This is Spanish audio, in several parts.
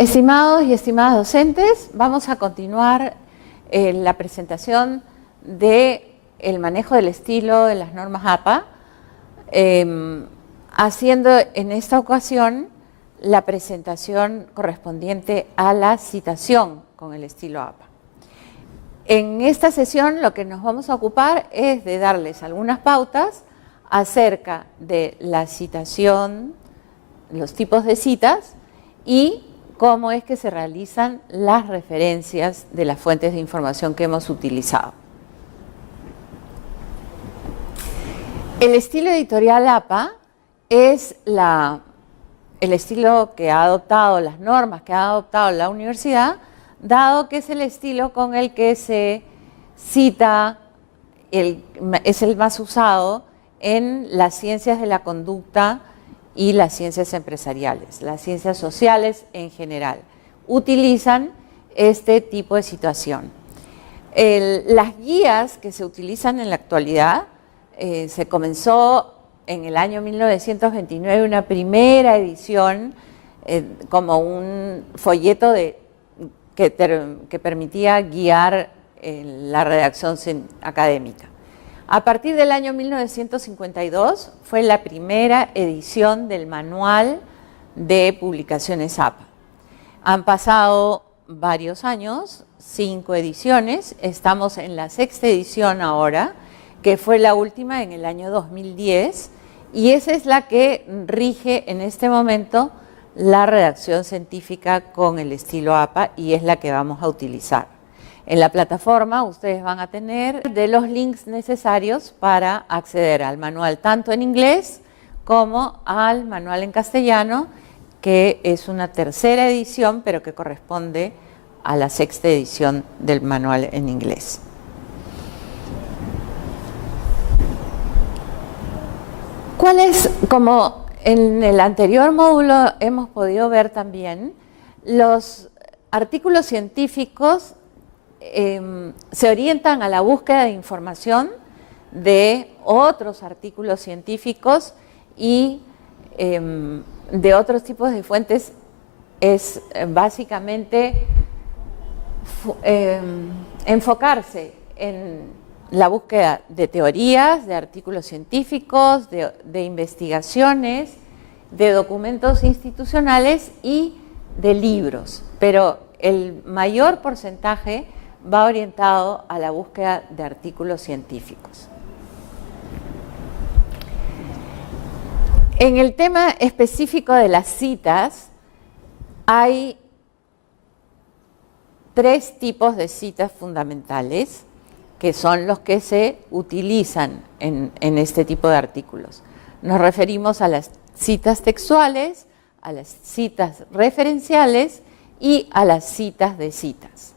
Estimados y estimadas docentes, vamos a continuar la presentación del manejo del estilo de las normas APA, haciendo en esta ocasión la presentación correspondiente a la citación con el estilo APA. En esta sesión lo que nos vamos a ocupar es de darles algunas pautas acerca de la citación, los tipos de citas y cómo es que se realizan las referencias de las fuentes de información que hemos utilizado. El estilo editorial APA es el estilo que ha adoptado, las normas que ha adoptado la universidad, dado que es el estilo con el que se cita, es el más usado en las ciencias de la conducta y las ciencias empresariales, las ciencias sociales en general, utilizan este tipo de situación. Las guías que se utilizan en la actualidad, se comenzó en el año 1929 una primera edición como un folleto que permitía guiar la redacción académica. A partir del año 1952 fue la primera edición del manual de publicaciones APA. Han pasado varios años, 5 ediciones, estamos en la 6ª edición ahora, que fue la última en el año 2010, y esa es la que rige en este momento la redacción científica con el estilo APA y es la que vamos a utilizar. En la plataforma ustedes van a tener de los links necesarios para acceder al manual tanto en inglés como al manual en castellano, que es una 3ª edición, pero que corresponde a la 6ª edición del manual en inglés. Como en el anterior módulo hemos podido ver también, los artículos científicos se orientan a la búsqueda de información de otros artículos científicos y de otros tipos de fuentes. Es básicamente enfocarse en la búsqueda de teorías, de artículos científicos, de investigaciones, de documentos institucionales y de libros, pero el mayor porcentaje va orientado a la búsqueda de artículos científicos. En el tema específico de las citas, hay 3 tipos de citas fundamentales que son los que se utilizan en este tipo de artículos. Nos referimos a las citas textuales, a las citas referenciales y a las citas de citas.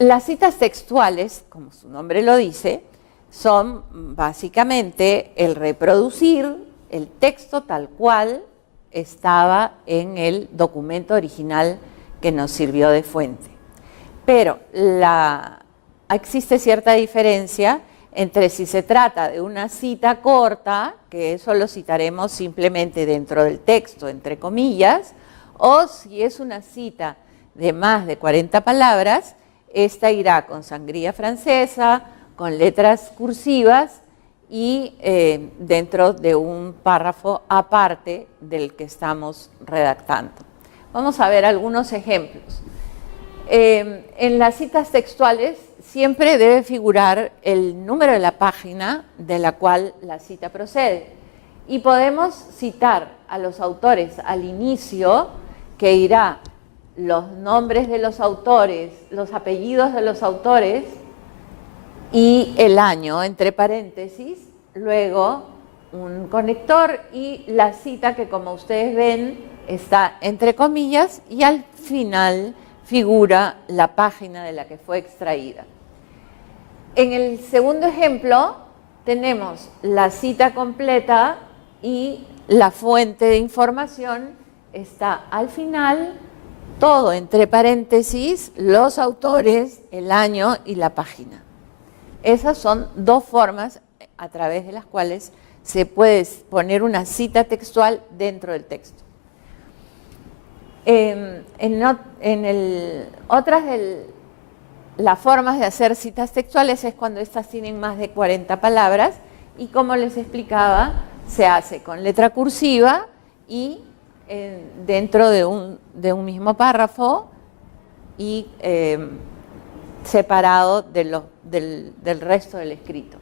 Las citas textuales, como su nombre lo dice, son básicamente el reproducir el texto tal cual estaba en el documento original que nos sirvió de fuente. Pero existe cierta diferencia entre si se trata de una cita corta, que eso lo citaremos simplemente dentro del texto, entre comillas, o si es una cita de más de 40 palabras, esta irá con sangría francesa, con letras cursivas y dentro de un párrafo aparte del que estamos redactando. Vamos a ver algunos ejemplos. En las citas textuales siempre debe figurar el número de la página de la cual la cita procede. Y podemos citar a los autores al inicio, que irá los nombres de los autores, los apellidos de los autores y el año, entre paréntesis, luego un conector y la cita que, como ustedes ven, está entre comillas y al final figura la página de la que fue extraída. En el segundo ejemplo tenemos la cita completa y la fuente de información está al final, todo entre paréntesis, los autores, el año y la página. Esas son 2 formas a través de las cuales se puede poner una cita textual dentro del texto. Otras de las formas de hacer citas textuales es cuando estas tienen más de 40 palabras y, como les explicaba, se hace con letra cursiva y dentro de un mismo párrafo y separado del resto del escrito.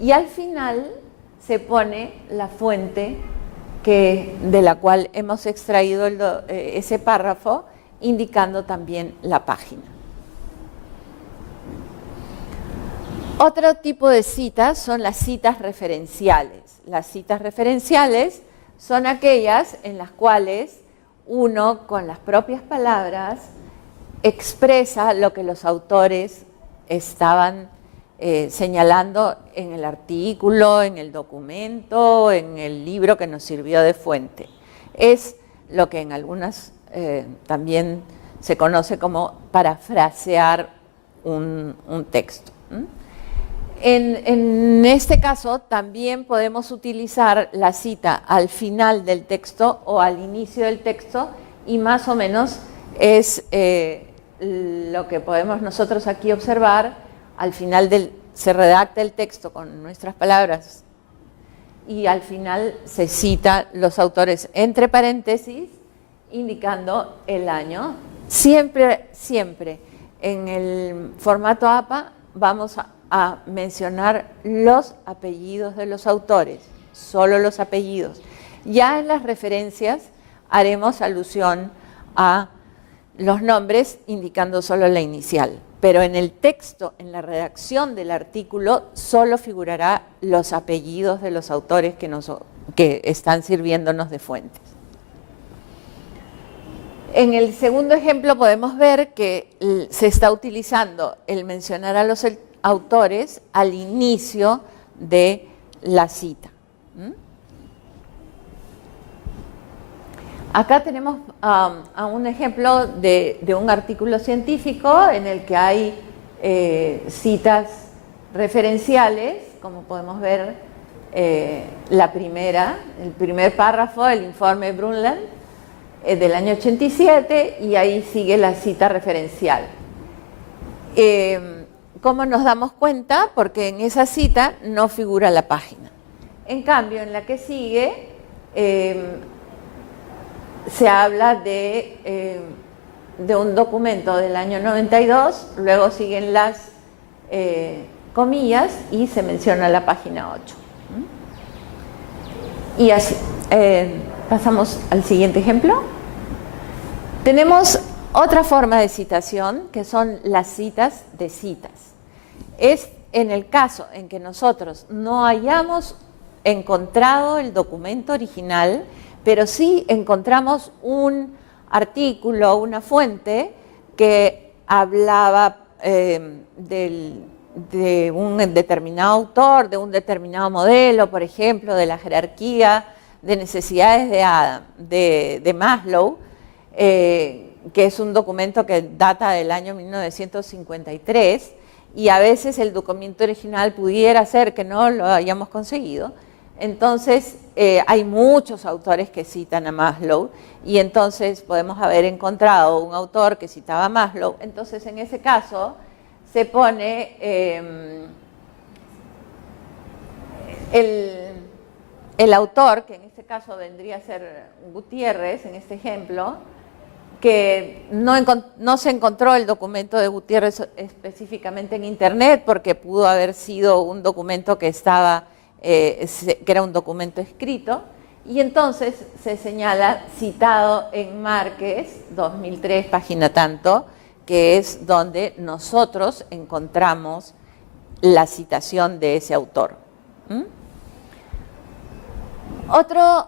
Y al final se pone la fuente de la cual hemos extraído ese párrafo, indicando también la página. Otro tipo de citas son las citas referenciales. Las citas referenciales son aquellas en las cuales uno, con las propias palabras, expresa lo que los autores estaban señalando en el artículo, en el documento, en el libro que nos sirvió de fuente. Es lo que en algunas también se conoce como parafrasear un texto. En este caso también podemos utilizar la cita al final del texto o al inicio del texto, y más o menos es lo que podemos nosotros aquí observar. Al final se redacta el texto con nuestras palabras y al final se cita los autores entre paréntesis, indicando el año. Siempre en el formato APA vamos a mencionar los apellidos de los autores, solo los apellidos. Ya en las referencias haremos alusión a los nombres indicando solo la inicial, pero en el texto, en la redacción del artículo, solo figurará los apellidos de los autores que están sirviéndonos de fuentes. En el segundo ejemplo podemos ver que se está utilizando el mencionar a los autores al inicio de la cita. Acá tenemos a un ejemplo de un artículo científico en el que hay citas referenciales, como podemos ver el primer párrafo del informe Brundtland del año 87, y ahí sigue la cita referencial. ¿Cómo nos damos cuenta? Porque en esa cita no figura la página. En cambio, en la que sigue se habla de un documento del año 92, luego siguen las comillas y se menciona la página 8. Y así, pasamos al siguiente ejemplo. Tenemos otra forma de citación, que son las citas de citas. Es en el caso en que nosotros no hayamos encontrado el documento original, pero sí encontramos un artículo, una fuente que hablaba de un determinado autor, de un determinado modelo, por ejemplo, de la jerarquía de necesidades de Maslow, que es un documento que data del año 1953, y a veces el documento original pudiera ser que no lo hayamos conseguido. Entonces, hay muchos autores que citan a Maslow, y entonces podemos haber encontrado un autor que citaba a Maslow. Entonces, en ese caso, se pone el autor, que en este caso vendría a ser Gutiérrez, en este ejemplo, que no se encontró el documento de Gutiérrez específicamente en Internet, porque pudo haber sido un documento que era un documento escrito, y entonces se señala citado en Márquez, 2003, página tanto, que es donde nosotros encontramos la citación de ese autor. Otro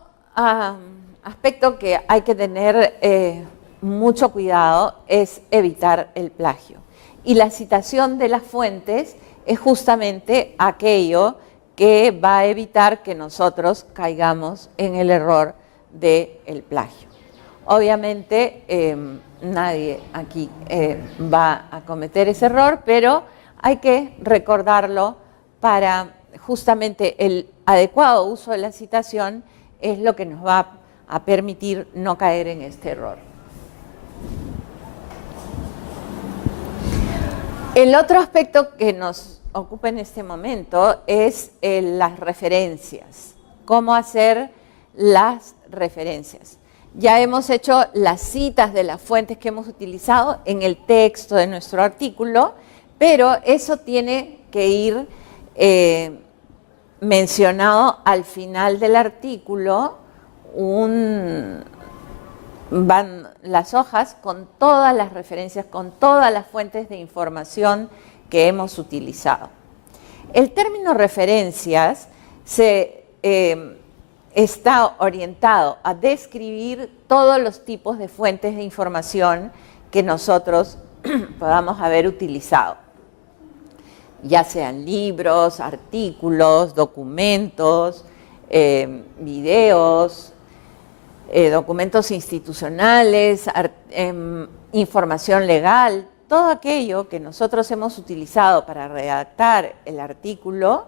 aspecto que hay que tener mucho cuidado es evitar el plagio. Y la citación de las fuentes es justamente aquello que va a evitar que nosotros caigamos en el error del plagio. Obviamente nadie aquí va a cometer ese error, pero hay que recordarlo para justamente adecuado uso de la citación es lo que nos va a permitir no caer en este error. El otro aspecto que nos ocupa en este momento es las referencias. ¿Cómo hacer las referencias? Ya hemos hecho las citas de las fuentes que hemos utilizado en el texto de nuestro artículo, pero eso tiene que ir mencionado al final del artículo. Van las hojas con todas las referencias, con todas las fuentes de información que hemos utilizado. El término referencias está orientado a describir todos los tipos de fuentes de información que nosotros podamos haber utilizado, ya sean libros, artículos, documentos, videos, documentos institucionales, información legal, todo aquello que nosotros hemos utilizado para redactar el artículo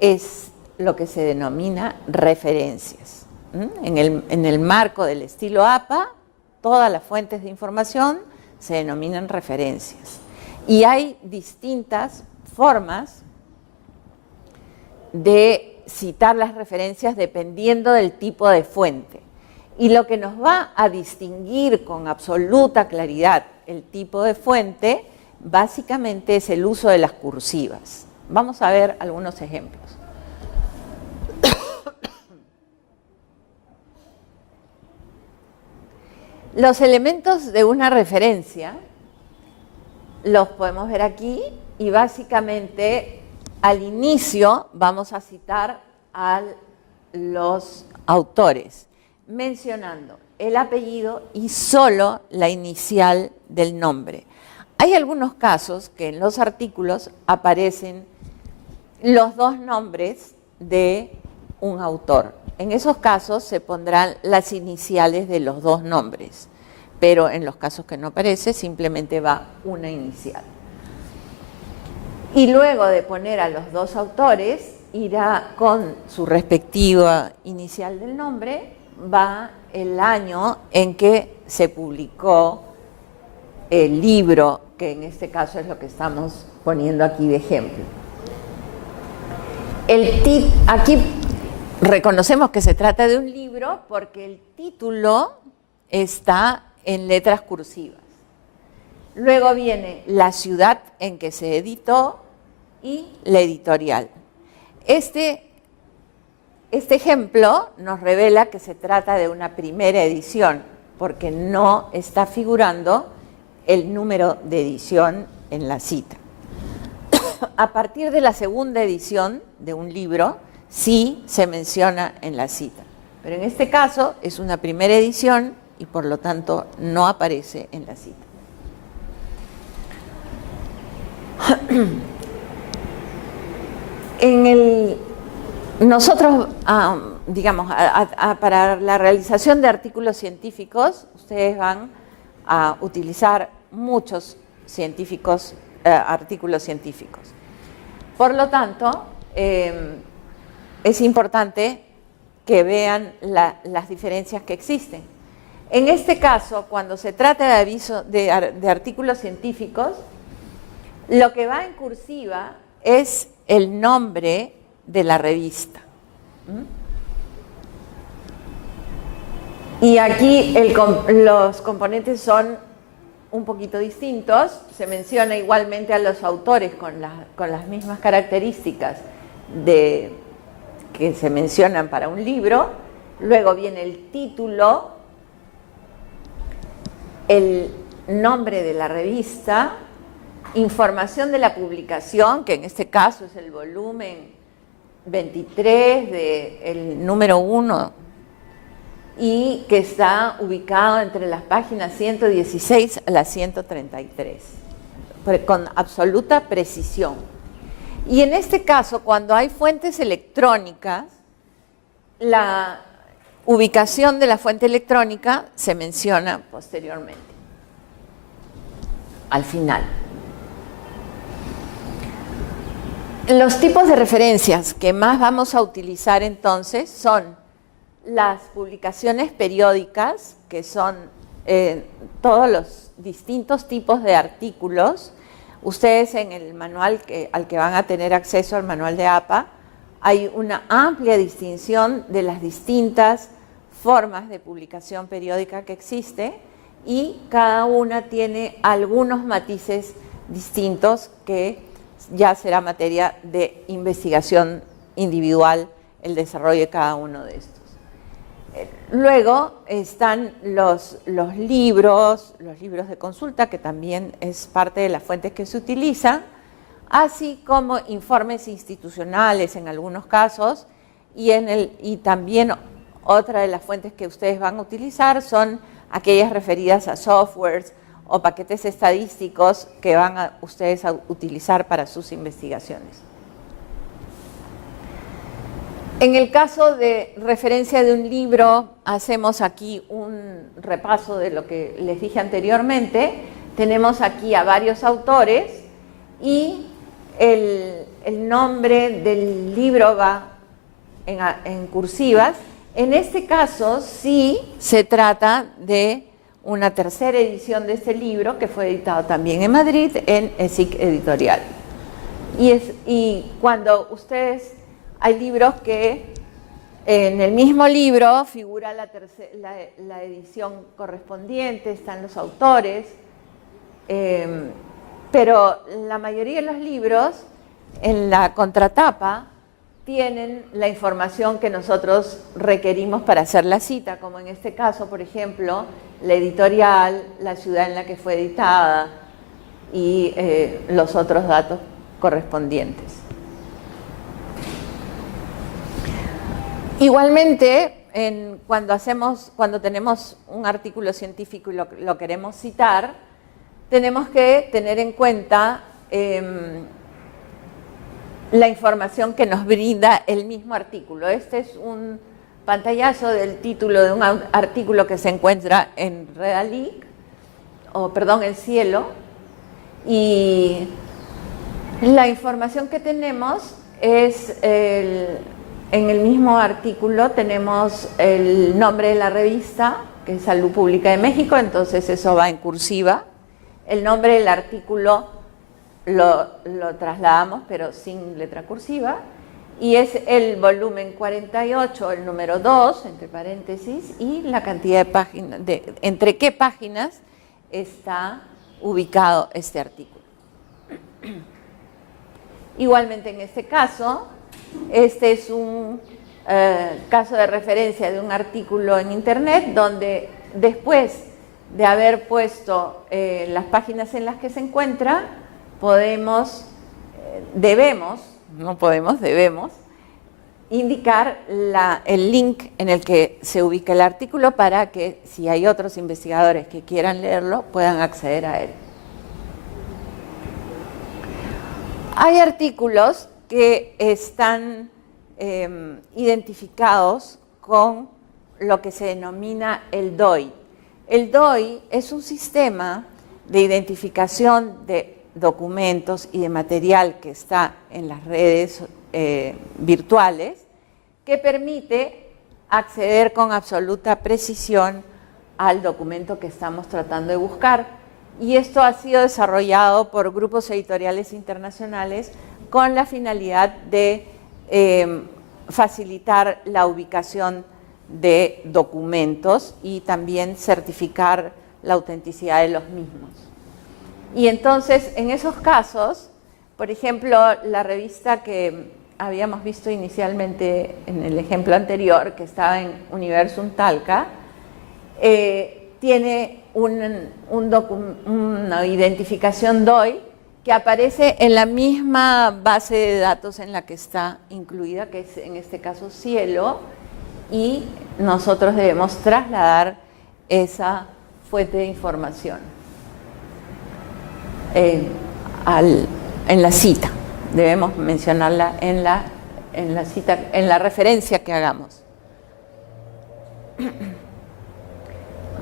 es lo que se denomina referencias. En el marco del estilo APA, todas las fuentes de información se denominan referencias. Y hay distintas formas de citar las referencias dependiendo del tipo de fuente. Y lo que nos va a distinguir con absoluta claridad el tipo de fuente, básicamente es el uso de las cursivas. Vamos a ver algunos ejemplos. Los elementos de una referencia los podemos ver aquí y básicamente al inicio vamos a citar a los autores, mencionando el apellido y solo la inicial del nombre. Hay algunos casos que en los artículos aparecen los dos nombres de un autor. En esos casos se pondrán las iniciales de los dos nombres, pero en los casos que no aparece simplemente va una inicial. Y luego de poner a los dos autores, irá con su respectiva inicial del nombre, va el año en que se publicó el libro, que en este caso es lo que estamos poniendo aquí de ejemplo. Aquí reconocemos que se trata de un libro porque el título está en letras cursivas. Luego viene la ciudad en que se editó y la editorial. Este ejemplo nos revela que se trata de una primera edición, porque no está figurando el número de edición en la cita. A partir de la segunda edición de un libro, sí se menciona en la cita, pero en este caso es una primera edición y por lo tanto no aparece en la cita. Nosotros, digamos, para la realización de artículos científicos, ustedes van a utilizar muchos artículos científicos. Por lo tanto, es importante que vean las diferencias que existen. En este caso, cuando se trata de artículos científicos, lo que va en cursiva es el nombre de la revista. Y aquí los componentes son un poquito distintos. Se menciona igualmente a los autores con las mismas características que se mencionan para un libro. Luego viene el título, el nombre de la revista, información de la publicación, que en este caso es el volumen 23 del número 1 y que está ubicado entre las páginas 116 a las 133, con absoluta precisión. Y en este caso, cuando hay fuentes electrónicas, la ubicación de la fuente electrónica se menciona posteriormente, al final. Los tipos de referencias que más vamos a utilizar entonces son las publicaciones periódicas, que son todos los distintos tipos de artículos. Ustedes en el manual al que van a tener acceso, al manual de APA, hay una amplia distinción de las distintas formas de publicación periódica que existe y cada una tiene algunos matices distintos que ya será materia de investigación individual el desarrollo de cada uno de estos. Luego están los libros de consulta, que también es parte de las fuentes que se utilizan, así como informes institucionales en algunos casos, y también otra de las fuentes que ustedes van a utilizar son aquellas referidas a softwares o paquetes estadísticos que van ustedes a utilizar para sus investigaciones. En el caso de referencia de un libro, hacemos aquí un repaso de lo que les dije anteriormente. Tenemos aquí a varios autores y el nombre del libro va en cursivas. En este caso sí se trata de una tercera edición de este libro que fue editado también en Madrid en ESIC Editorial. Y cuando ustedes, hay libros que en el mismo libro figura la edición correspondiente, están los autores, pero la mayoría de los libros en la contratapa tienen la información que nosotros requerimos para hacer la cita, como en este caso, por ejemplo, la editorial, la ciudad en la que fue editada y los otros datos correspondientes. Igualmente, cuando tenemos un artículo científico y lo queremos citar, tenemos que tener en cuenta la información que nos brinda el mismo artículo. Este es un pantallazo del título de un artículo que se encuentra en Redalyc, en Cielo, y la información que tenemos es, en el mismo artículo tenemos el nombre de la revista, que es Salud Pública de México, entonces eso va en cursiva. El nombre del artículo lo trasladamos, pero sin letra cursiva, y es el volumen 48, el número 2, entre paréntesis, y la cantidad de páginas, entre qué páginas está ubicado este artículo. Igualmente en este caso, este es un caso de referencia de un artículo en internet donde después de haber puesto las páginas en las que se encuentra, debemos indicar el link en el que se ubica el artículo para que, si hay otros investigadores que quieran leerlo, puedan acceder a él. Hay artículos que están identificados con lo que se denomina el DOI. El DOI es un sistema de identificación de documentos y de material que está en las redes virtuales, que permite acceder con absoluta precisión al documento que estamos tratando de buscar. Y esto ha sido desarrollado por grupos editoriales internacionales con la finalidad de facilitar la ubicación de documentos y también certificar la autenticidad de los mismos. Y entonces, en esos casos, por ejemplo, la revista que habíamos visto inicialmente en el ejemplo anterior, que estaba en Universum Talca, tiene una identificación DOI que aparece en la misma base de datos en la que está incluida, que es en este caso Cielo, y nosotros debemos trasladar esa fuente de información en la cita. Debemos mencionarla en la cita, en la referencia que hagamos.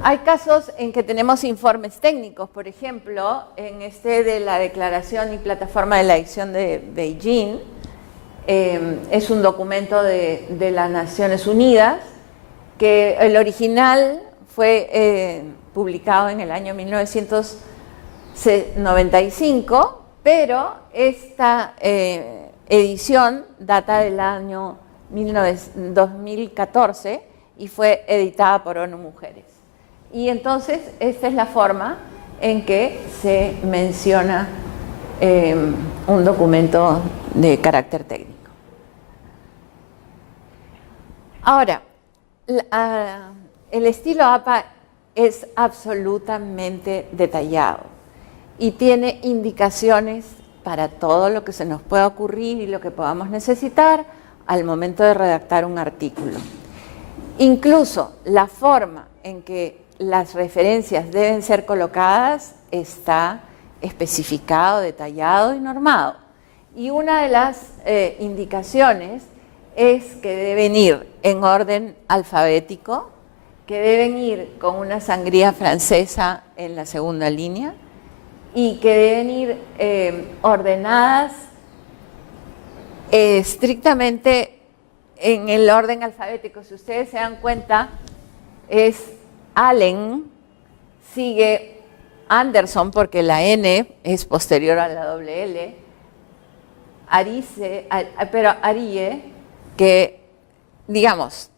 hay casos en que tenemos informes técnicos, por ejemplo, en este de la Declaración y Plataforma de la Adicción de Beijing, es un documento de las Naciones Unidas, que el original fue publicado en el año 1995, pero esta edición data del año 2014 y fue editada por ONU Mujeres. Y entonces esta es la forma en que se menciona un documento de carácter técnico. Ahora, el estilo APA es absolutamente detallado y tiene indicaciones para todo lo que se nos pueda ocurrir y lo que podamos necesitar al momento de redactar un artículo. Incluso la forma en que las referencias deben ser colocadas está especificado, detallado y normado. Y una de las indicaciones es que deben ir en orden alfabético, que deben ir con una sangría francesa en la segunda línea y que deben ir ordenadas estrictamente en el orden alfabético. Si ustedes se dan cuenta, es Allen, sigue Anderson porque la N es posterior a la doble L, pero Arie, que digamos,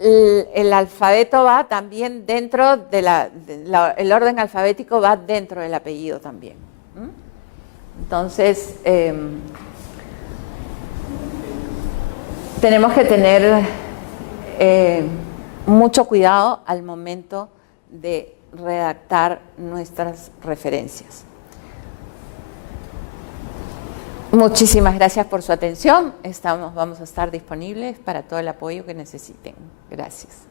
el alfabeto va también dentro de el orden alfabético va dentro del apellido también. Entonces, tenemos que tener mucho cuidado al momento de redactar nuestras referencias. Muchísimas gracias por su atención. Vamos a estar disponibles para todo el apoyo que necesiten. Gracias.